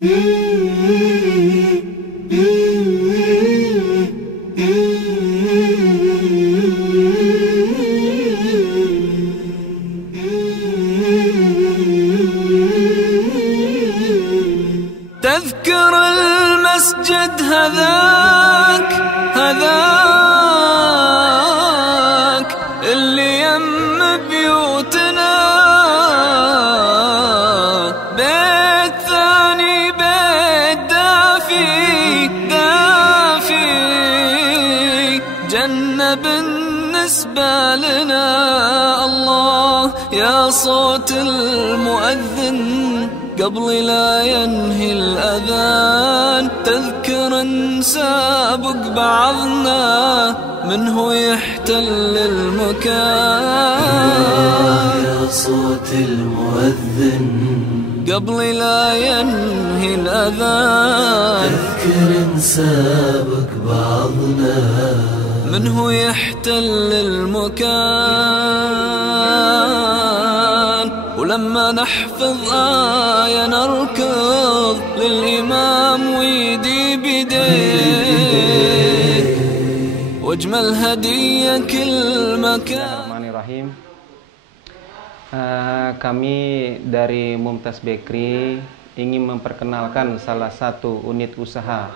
تذكر المسجد هذاك اللي يم بيوتنا، بيت ثاني بيت دافي جنة بالنسبة لنا. الله يا صوت المؤذن قبل لا ينهي الأذان، تذكر نسابق بعضنا منه يحتل المكان. يا صوت المؤذن قبل لا ينهي الأذان، تذكر نسابق بعضنا منه يحتل المكان. ولما نحفظ آية نركض للإمام ويدي بيديه، واجمل هدية كل مكان. Bismillahirrahmanirrahim. Kami dari Mumtaz Bakery ingin memperkenalkan salah satu unit usaha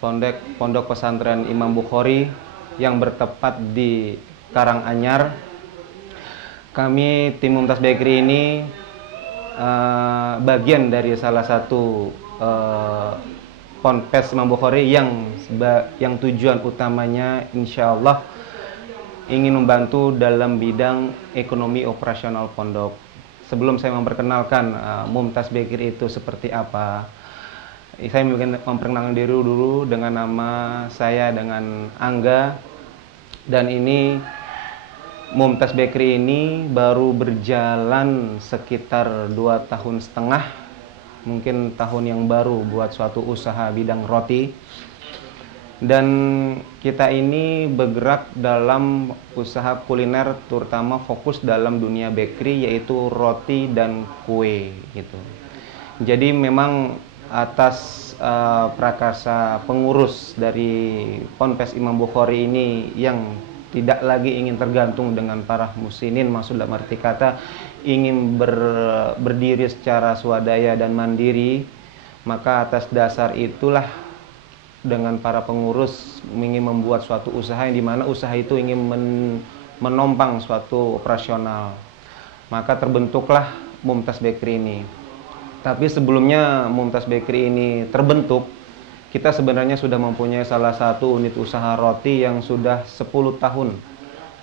Pondok Pesantren Imam Bukhari yang bertempat di Karanganyar. Kami tim Mumtaz Bakery ini bagian dari salah satu Ponpes Imam Bukhari yang tujuan utamanya insya Allah ingin membantu dalam bidang ekonomi operasional pondok. Sebelum saya memperkenalkan Mumtaz Bakery itu seperti apa, saya memperkenalkan diri dulu dengan nama saya dengan Angga. Dan ini Mumtaz Bakery ini baru berjalan sekitar 2,5 tahun, mungkin tahun yang baru buat suatu usaha bidang roti. Dan kita ini bergerak dalam usaha kuliner, terutama fokus dalam dunia bakery, yaitu roti dan kue gitu. Jadi memang atas prakarsa pengurus dari Ponpes Imam Bukhari ini yang tidak lagi ingin tergantung dengan para muslimin, maksud dalam arti kata ingin berdiri secara swadaya dan mandiri, maka atas dasar itulah dengan para pengurus ingin membuat suatu usaha yang dimana usaha itu ingin menompang suatu operasional. Maka terbentuklah Mumtaz Bakery ini. Tapi sebelumnya Mumtaz Bakery ini terbentuk, kita sebenarnya sudah mempunyai salah satu unit usaha roti yang sudah 10 tahun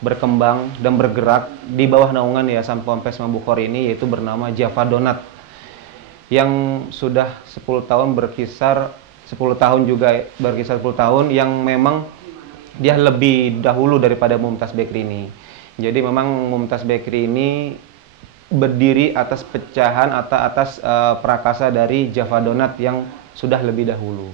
berkembang dan bergerak di bawah naungan Yayasan Ponpes Imam Bukhari ini, yaitu bernama Java Donat, yang sudah 10 tahun berkisar 10 tahun yang memang dia lebih dahulu daripada Mumtaz Bakery ini. Jadi memang Mumtaz Bakery ini berdiri atas pecahan atau atas prakasa dari Java Donat yang sudah lebih dahulu.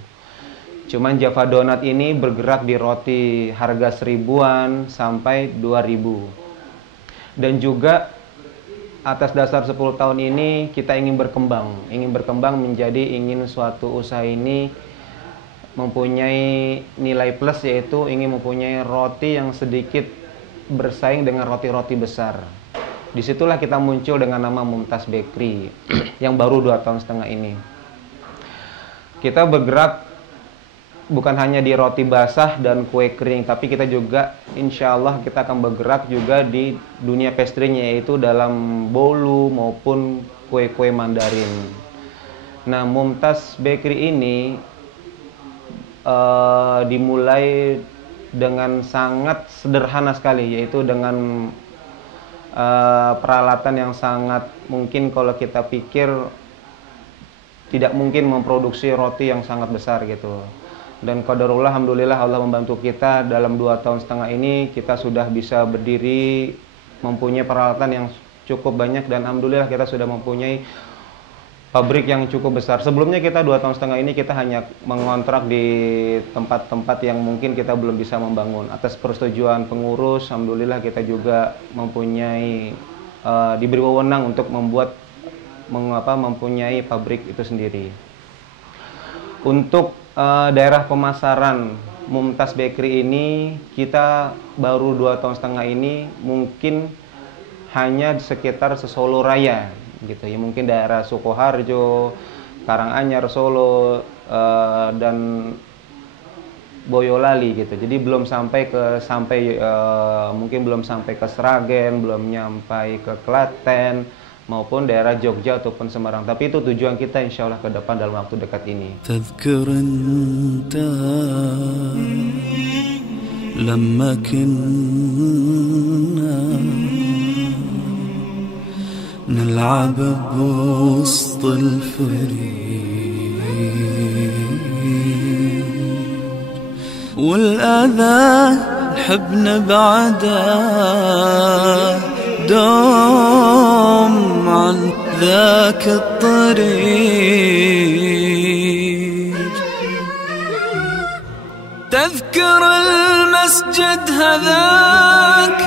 Cuman Java Donat ini bergerak di roti harga 1000-an sampai 2000. Dan juga atas dasar 10 tahun ini kita ingin berkembang menjadi suatu usaha ini mempunyai nilai plus, yaitu ingin mempunyai roti yang sedikit bersaing dengan roti-roti besar. Disitulah kita muncul dengan nama Mumtaz Bakery yang baru 2,5 tahun ini. Kita bergerak bukan hanya di roti basah dan kue kering, tapi kita juga insya Allah kita akan bergerak juga di dunia pastry-nya, yaitu dalam bolu maupun kue-kue Mandarin. Nah, Mumtaz Bakery ini dimulai dengan sangat sederhana sekali, yaitu dengan peralatan yang sangat mungkin kalau kita pikir tidak mungkin memproduksi roti yang sangat besar gitu. Dan qadarullah, alhamdulillah Allah membantu kita dalam 2,5 tahun ini kita sudah bisa berdiri, mempunyai peralatan yang cukup banyak, dan alhamdulillah kita sudah mempunyai pabrik yang cukup besar. Sebelumnya kita 2,5 tahun ini kita hanya mengontrak di tempat-tempat yang mungkin kita belum bisa membangun. Atas persetujuan pengurus, alhamdulillah kita juga mempunyai diberi wewenang untuk mempunyai pabrik itu sendiri. Untuk daerah pemasaran Mumtaz Bakery ini, kita baru 2,5 tahun ini mungkin hanya di sekitar Solo Raya gitu ya, mungkin daerah Sukoharjo, Karanganyar, Solo, dan Boyolali gitu. Jadi belum sampai mungkin belum sampai ke Sragen, belum nyampai ke Klaten maupun daerah Jogja ataupun Semarang. Tapi itu tujuan kita insya Allah ke depan dalam waktu dekat ini. تذكر انت لما كنا نلعب بوسط الفريق والأذى نحب نبعده دوم عن ذاك الطريق. تذكر المسجد هذاك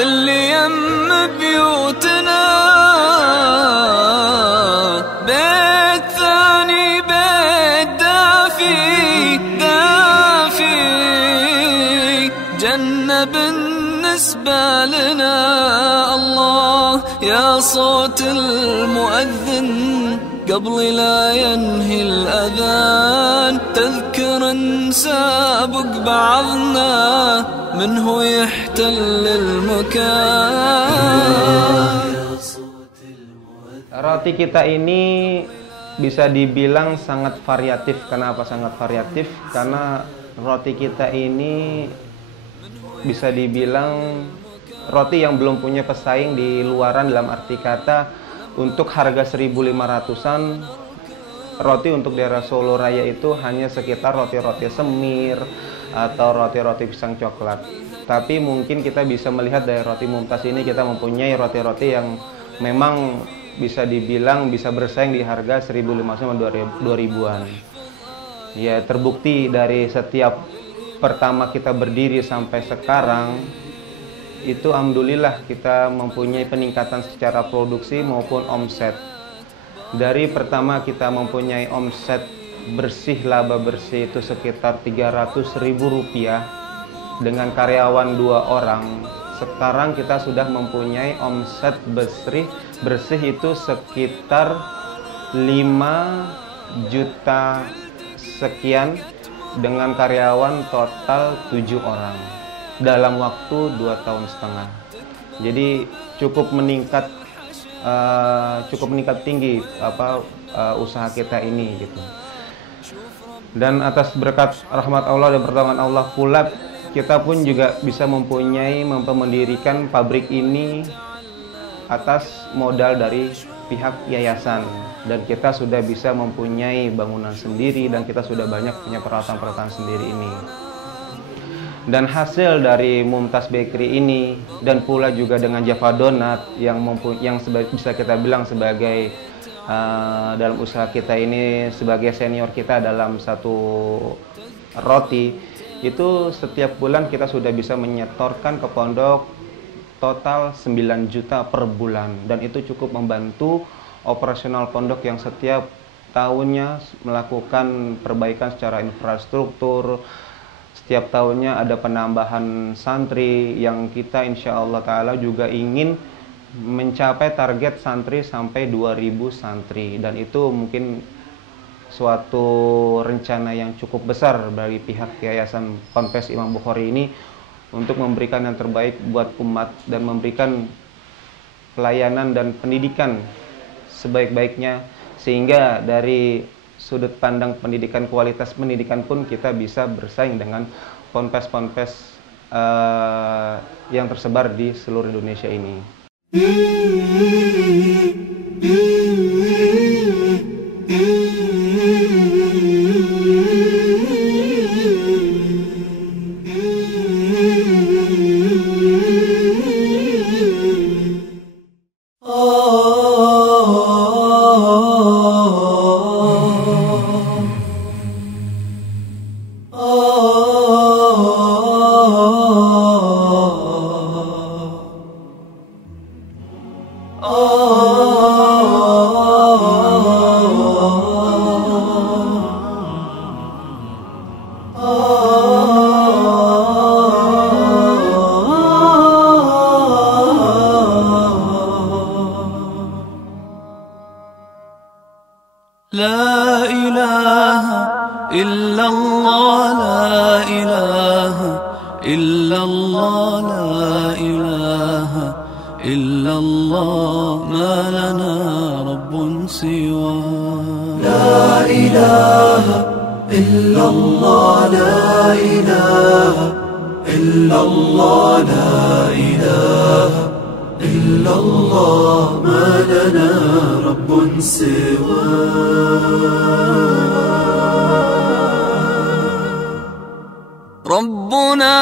اللي يم بيوتنا، بيت ثاني بيت دافي جنة بالنسبة لنا. الله يا صوت المؤذن قبل لا ينهي الأذان، تذكر نسابق بعضنا منه يحتل المكان. Roti kita ini bisa dibilang sangat variatif. Kenapa sangat variatif? Karena roti kita ini bisa dibilang roti yang belum punya pesaing di luaran, dalam arti kata untuk harga 1.500-an roti untuk daerah Solo Raya itu hanya sekitar roti-roti semir atau roti-roti pisang coklat. Tapi mungkin kita bisa melihat dari roti Mumtaz ini kita mempunyai roti-roti yang memang bisa dibilang bisa bersaing di harga 1.500-2.000-an. Ya, terbukti dari setiap pertama kita berdiri sampai sekarang itu alhamdulillah kita mempunyai peningkatan secara produksi maupun omset. Dari pertama kita mempunyai omset bersih, laba bersih itu sekitar Rp300.000 dengan karyawan 2 orang. Sekarang kita sudah mempunyai omset bersih itu sekitar 5 juta sekian dengan karyawan total 7 orang dalam waktu 2,5 tahun. Jadi cukup meningkat tinggi usaha kita ini gitu. Dan atas berkat rahmat Allah dan pertolongan Allah pula kita pun juga bisa mendirikan pabrik ini atas modal dari pihak yayasan, dan kita sudah bisa mempunyai bangunan sendiri dan kita sudah banyak punya peralatan-peralatan sendiri ini. Dan hasil dari Mumtaz Bakery ini dan pula juga dengan Java Donut yang bisa kita bilang sebagai dalam usaha kita ini sebagai senior kita dalam satu roti, itu setiap bulan kita sudah bisa menyetorkan ke pondok total 9 juta per bulan, dan itu cukup membantu operasional pondok yang setiap tahunnya melakukan perbaikan secara infrastruktur. Setiap tahunnya ada penambahan santri yang kita insya Allah Ta'ala juga ingin mencapai target santri sampai 2.000 santri, dan itu mungkin suatu rencana yang cukup besar bagi pihak Yayasan Ponpes Imam Bukhari ini untuk memberikan yang terbaik buat umat dan memberikan pelayanan dan pendidikan sebaik-baiknya, sehingga dari sudut pandang pendidikan, kualitas pendidikan pun kita bisa bersaing dengan ponpes-ponpes yang tersebar di seluruh Indonesia ini. Oh لا إله إلا الله لا إله إلا الله لا إله إلا الله ما لنا رب سوى لا إله إلا الله لا إله إلا الله لا إله إلا الله ما لنا رب سوى ربنا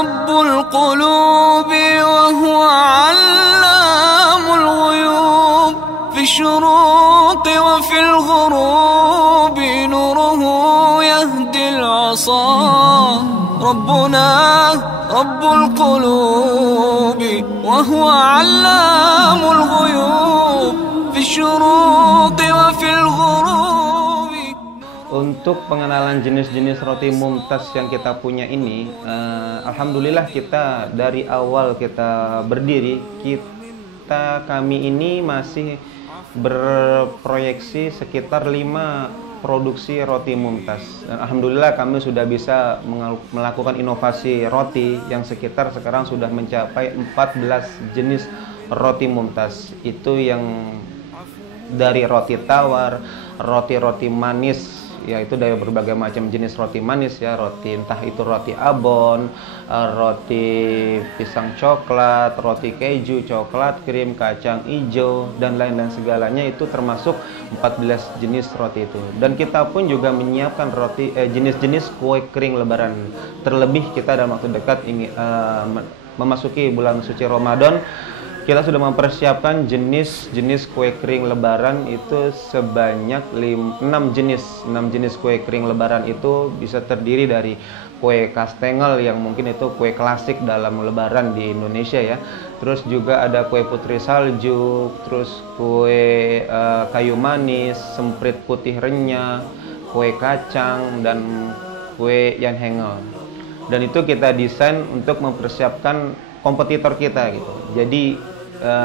رب القلوب وهو علام الغيوب في الشروق وفي الغروب نوره يهدي العصا ربنا رب القلوب وهو علام الغيوب في الشروق وفي الغروب. Untuk pengenalan jenis-jenis roti mumtaz yang kita punya ini, alhamdulillah kita dari awal kita berdiri, kami ini masih berproyeksi sekitar 5 produksi roti mumtaz. Alhamdulillah kami sudah bisa melakukan inovasi roti yang sekitar sekarang sudah mencapai 14 jenis roti mumtaz. Itu yang dari roti tawar, roti-roti manis, yaitu dari berbagai macam jenis roti manis ya, roti entah itu roti abon, roti pisang coklat, roti keju, coklat, krim, kacang hijau, dan lain-lain segalanya, itu termasuk 14 jenis roti itu. Dan kita pun juga menyiapkan roti jenis-jenis kue kering lebaran. Terlebih kita dalam waktu dekat ingin memasuki bulan suci Ramadan, kita sudah mempersiapkan jenis-jenis kue kering lebaran itu sebanyak 6 jenis kue kering lebaran. Itu bisa terdiri dari kue kastengel yang mungkin itu kue klasik dalam lebaran di Indonesia ya. Terus juga ada kue putri salju, terus kue kayu manis, semprit putih renyah, kue kacang, dan kue yang hengel. Dan itu kita desain untuk mempersiapkan kompetitor kita gitu. Jadi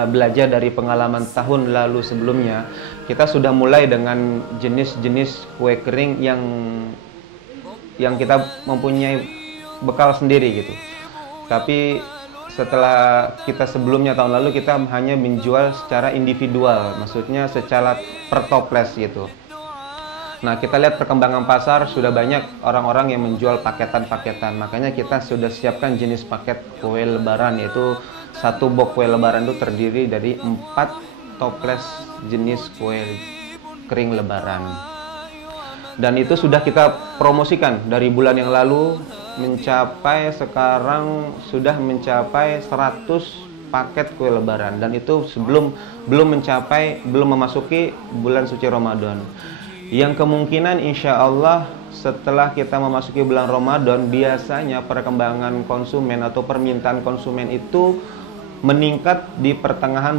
belajar dari pengalaman tahun lalu sebelumnya, kita sudah mulai dengan jenis-jenis kue kering yang kita mempunyai bekal sendiri gitu. Tapi setelah kita sebelumnya tahun lalu kita hanya menjual secara individual, maksudnya secara per toples gitu. Nah, kita lihat perkembangan pasar, sudah banyak orang-orang yang menjual paketan-paketan. Makanya kita sudah siapkan jenis paket kue lebaran, yaitu satu box kue lebaran itu terdiri dari 4 toples jenis kue kering lebaran. Dan itu sudah kita promosikan dari bulan yang lalu, sekarang sudah mencapai 100 paket kue lebaran. Dan itu belum memasuki bulan suci Ramadan. Yang kemungkinan insya Allah setelah kita memasuki bulan Ramadan, biasanya perkembangan konsumen atau permintaan konsumen itu meningkat di pertengahan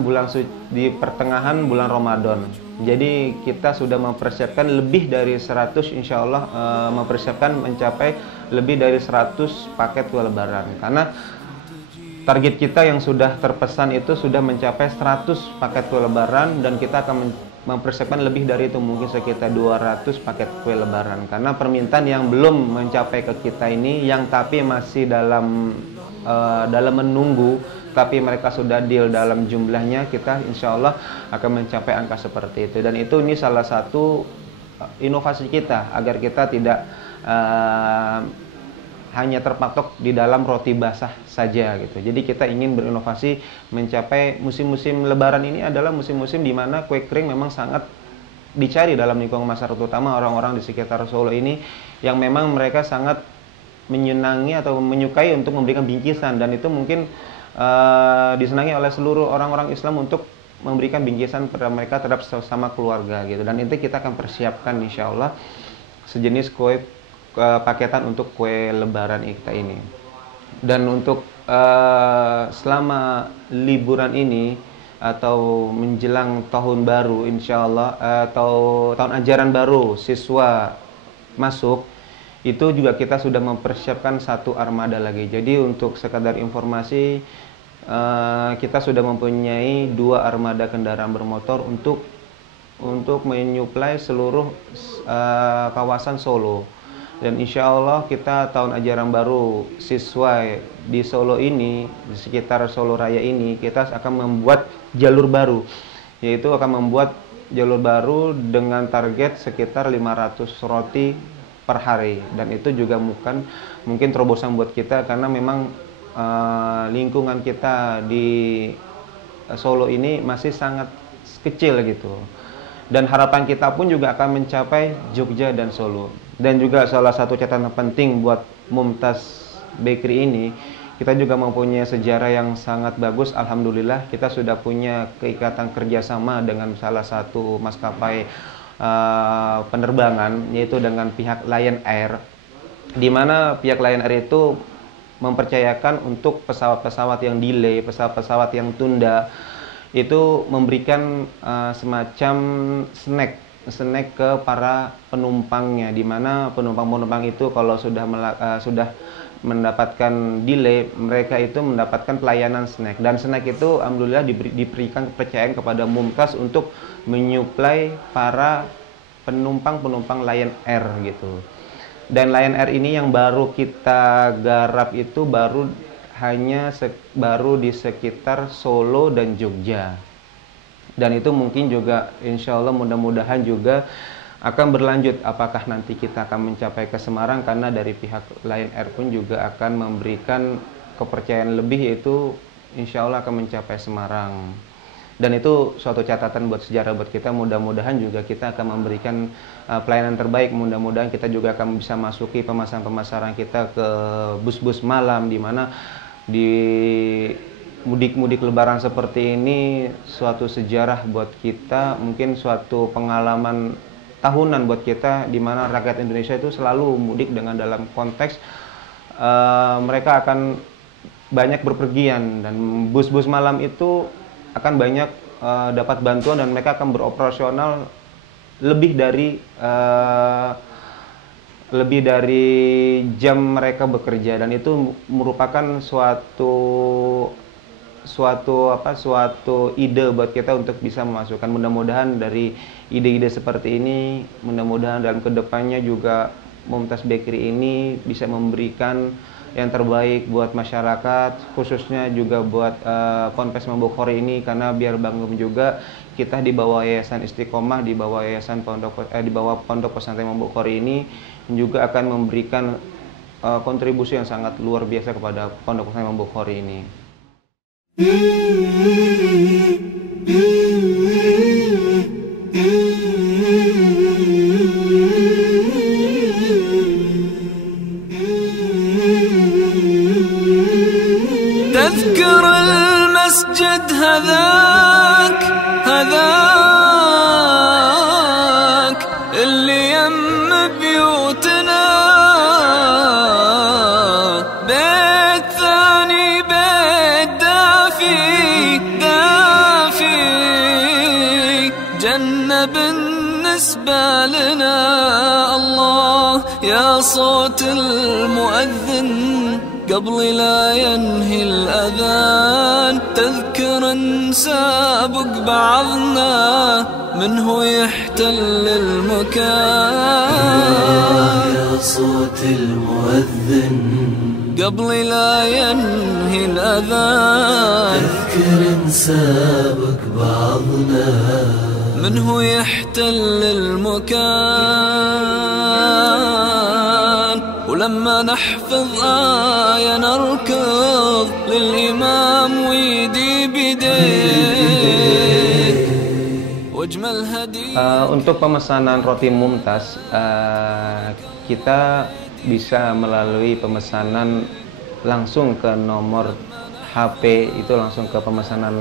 bulan Ramadan. Jadi kita sudah mempersiapkan lebih dari 100, insya Allah mempersiapkan mencapai lebih dari 100 paket kue lebaran. Karena target kita yang sudah terpesan itu sudah mencapai 100 paket kue lebaran, dan kita akan mempersiapkan lebih dari itu, mungkin sekitar 200 paket kue lebaran. Karena permintaan yang belum mencapai ke kita ini, yang tapi masih dalam menunggu, tapi mereka sudah deal dalam jumlahnya, kita insya Allah akan mencapai angka seperti itu. Dan ini salah satu inovasi kita, agar kita tidak hanya terpatok di dalam roti basah saja gitu. Jadi kita ingin berinovasi mencapai musim-musim lebaran ini adalah musim-musim di mana kue kering memang sangat dicari dalam lingkungan masyarakat, terutama orang-orang di sekitar Solo ini yang memang mereka sangat menyenangi atau menyukai untuk memberikan bingkisan, dan itu mungkin disenangi oleh seluruh orang-orang Islam untuk memberikan bingkisan pada mereka terhadap sesama keluarga gitu. Dan itu kita akan persiapkan insya Allah sejenis kue paketan untuk kue lebaran kita ini. Dan untuk selama liburan ini atau menjelang tahun baru insya Allah, atau tahun ajaran baru siswa masuk, itu juga kita sudah mempersiapkan satu armada lagi. Jadi untuk sekadar informasi, kita sudah mempunyai 2 armada kendaraan bermotor untuk untuk menyuplai seluruh kawasan Solo. Dan insya Allah kita tahun ajaran baru siswa di Solo ini, di sekitar Solo Raya ini, kita akan membuat jalur baru, yaitu akan membuat jalur baru dengan target sekitar 500 roti per hari. Dan itu juga mungkin terobosan buat kita, karena memang lingkungan kita di Solo ini masih sangat kecil gitu. Dan harapan kita pun juga akan mencapai Jogja dan Solo. Dan juga salah satu catatan penting buat Mumtaz Bakery ini, kita juga mempunyai sejarah yang sangat bagus. Alhamdulillah kita sudah punya keikatan kerjasama dengan salah satu maskapai penerbangan, yaitu dengan pihak Lion Air, di mana pihak Lion Air itu mempercayakan untuk pesawat-pesawat yang delay, pesawat-pesawat yang tunda, itu memberikan semacam snack ke para penumpangnya, di mana penumpang-penumpang itu kalau sudah mendapatkan delay, mereka itu mendapatkan pelayanan snack. Dan snack itu alhamdulillah diberikan kepercayaan kepada Mumtaz untuk menyuplai para penumpang Lion Air gitu. Dan Lion Air ini yang baru kita garap itu baru di sekitar Solo dan Jogja. Dan itu mungkin juga insya Allah mudah-mudahan juga akan berlanjut. Apakah nanti kita akan mencapai ke Semarang, karena dari pihak Lion Air pun juga akan memberikan kepercayaan lebih, yaitu insya Allah akan mencapai Semarang. Dan itu suatu catatan buat sejarah buat kita. Mudah-mudahan juga kita akan memberikan pelayanan terbaik. Mudah-mudahan kita juga akan bisa masuki pemasaran-pemasaran kita ke bus-bus malam, di mana di mudik-mudik lebaran seperti ini suatu sejarah buat kita, mungkin suatu pengalaman tahunan buat kita, di mana rakyat Indonesia itu selalu mudik dengan dalam konteks mereka akan banyak berpergian, dan bus-bus malam itu akan banyak dapat bantuan, dan mereka akan beroperasional lebih dari jam mereka bekerja. Dan itu merupakan suatu ide buat kita untuk bisa memasukkan. Mudah-mudahan dari ide-ide seperti ini, mudah-mudahan dalam kedepannya juga Mumtaz Bakery ini bisa memberikan yang terbaik buat masyarakat, khususnya juga buat Ponpes Imam Bukhari ini, karena biar bangga juga kita di bawah Yayasan Istiqomah, di bawah di bawah Pondok Pesantren Imam Bukhari ini juga akan memberikan kontribusi yang sangat luar biasa kepada Pondok Pesantren Imam Bukhari ini. تذكر المسجد هذاك اللي يم بيوتنا، بيت ثاني بيت دافي جنة بالنسبة لنا. الله يا صوت المؤذن قبل لا ينهي الأذان، تذكر نسابق بعضنا منه يحتل المكان. يا صوت المؤذن قبل لا ينهي الأذان، تذكر نسابق بعضنا منه يحتل المكان. ولما نحفظ آية نركض للإمام ويدي بيديه واجمل هدية. Untuk pemesanan roti Mumtaz, kita bisa melalui pemesanan langsung ke nomor HP, itu langsung ke pemesanan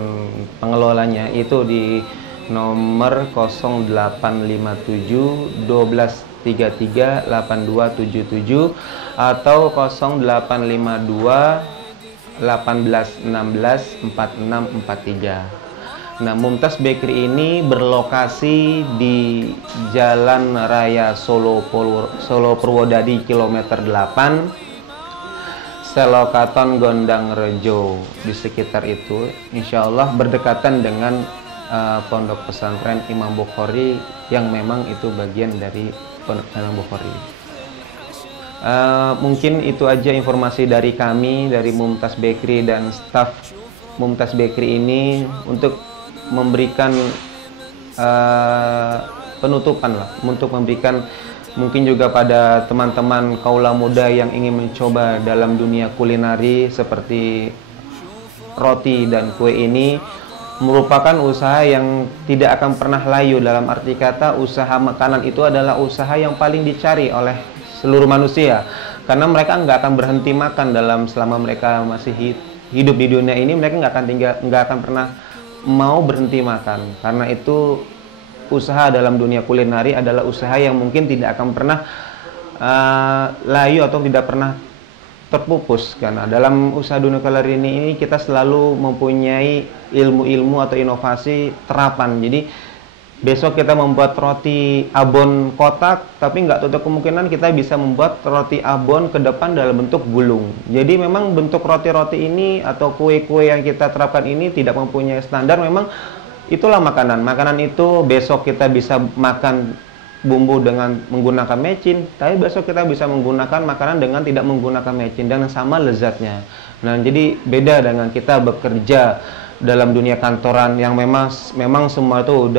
pengelolanya, itu di nomor 0857 1233 8277 atau 0852 1816 4643. Nah, Mumtaz Bakery ini berlokasi di Jalan Raya Solo Purwodadi kilometer 8, Selokaton Gondang Rejo, di sekitar itu. Insya Allah berdekatan dengan Pondok Pesantren Imam Bukhari yang memang itu bagian dari Pondok Pesantren Bukhari. Mungkin itu aja informasi dari kami, dari Mumtaz Bakery dan staf Mumtaz Bakery ini untuk memberikan penutupan lah, untuk memberikan mungkin juga pada teman-teman kaula muda yang ingin mencoba dalam dunia kulineri seperti roti dan kue ini, merupakan usaha yang tidak akan pernah layu. Dalam arti kata, usaha makanan itu adalah usaha yang paling dicari oleh seluruh manusia, karena mereka nggak akan berhenti makan selama mereka masih hidup di dunia ini. Mereka nggak akan pernah mau berhenti makan. Karena itu usaha dalam dunia kulineri adalah usaha yang mungkin tidak akan pernah layu atau tidak pernah terpupus. Karena dalam usaha dunia kulineri ini kita selalu mempunyai ilmu-ilmu atau inovasi terapan. Jadi besok kita membuat roti abon kotak, tapi nggak tutup kemungkinan kita bisa membuat roti abon ke depan dalam bentuk gulung. Jadi memang bentuk roti-roti ini atau kue-kue yang kita terapkan ini tidak mempunyai standar. Memang itulah makanan. Makanan itu besok kita bisa makan bumbu dengan menggunakan mecin, tapi besok kita bisa menggunakan makanan dengan tidak menggunakan mecin dan sama lezatnya. Nah, jadi beda dengan kita bekerja dalam dunia kantoran yang memang semua itu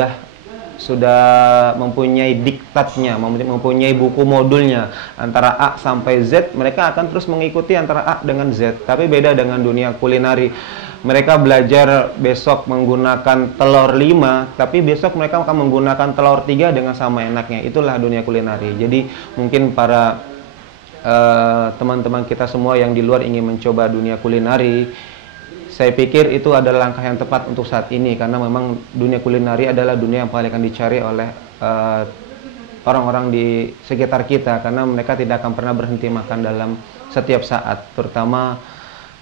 sudah mempunyai diktatnya, mempunyai buku modulnya antara A sampai Z. Mereka akan terus mengikuti antara A dengan Z. Tapi beda dengan dunia kulineri. Mereka belajar besok menggunakan telur 5, tapi besok mereka akan menggunakan telur 3 dengan sama enaknya. Itulah dunia kulineri. Jadi mungkin para teman-teman kita semua yang di luar ingin mencoba dunia kulineri, saya pikir itu adalah langkah yang tepat untuk saat ini, karena memang dunia kulineri adalah dunia yang paling akan dicari oleh orang-orang di sekitar kita, karena mereka tidak akan pernah berhenti makan dalam setiap saat, terutama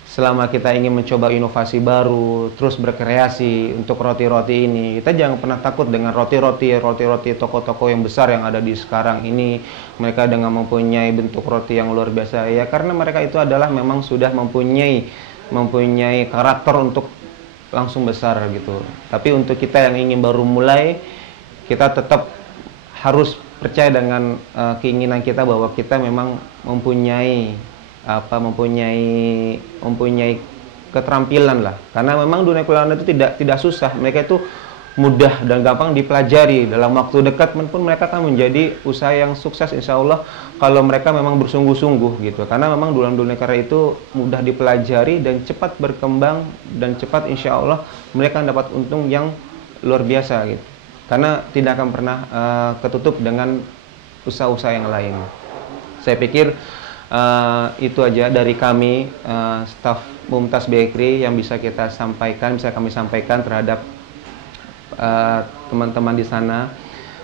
selama kita ingin mencoba inovasi baru, terus berkreasi untuk roti-roti ini. Kita jangan pernah takut dengan roti-roti toko-toko yang besar yang ada di sekarang ini. Mereka dengan mempunyai bentuk roti yang luar biasa, ya karena mereka itu adalah memang sudah mempunyai karakter untuk langsung besar gitu. Tapi untuk kita yang ingin baru mulai, kita tetap harus percaya dengan keinginan kita bahwa kita memang mempunyai keterampilan lah. Karena memang dunia kulineri itu tidak susah. Mereka itu mudah dan gampang dipelajari. Dalam waktu dekat pun mereka akan menjadi usaha yang sukses insya Allah kalau mereka memang bersungguh-sungguh gitu. Karena memang dunia kulineri itu mudah dipelajari dan cepat berkembang, dan cepat insya Allah mereka dapat untung yang luar biasa gitu. Karena tidak akan pernah ketutup dengan usaha-usaha yang lain. Saya pikir itu aja dari kami, staf Mumtaz Bakery, yang bisa kami sampaikan terhadap teman-teman di sana.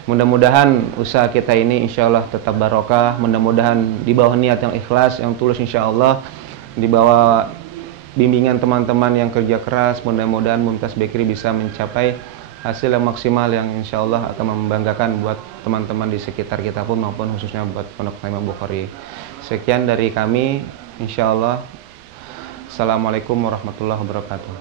Mudah-mudahan usaha kita ini insya Allah tetap barokah. Mudah-mudahan di bawah niat yang ikhlas, yang tulus insya Allah, di bawah bimbingan teman-teman yang kerja keras, mudah-mudahan Mumtaz Bakery bisa mencapai hasil yang maksimal yang insya Allah akan membanggakan buat teman-teman di sekitar kita pun, maupun khususnya buat Pondok Imam Bukhari. Sekian dari kami, insya Allah. Assalamualaikum warahmatullahi wabarakatuh.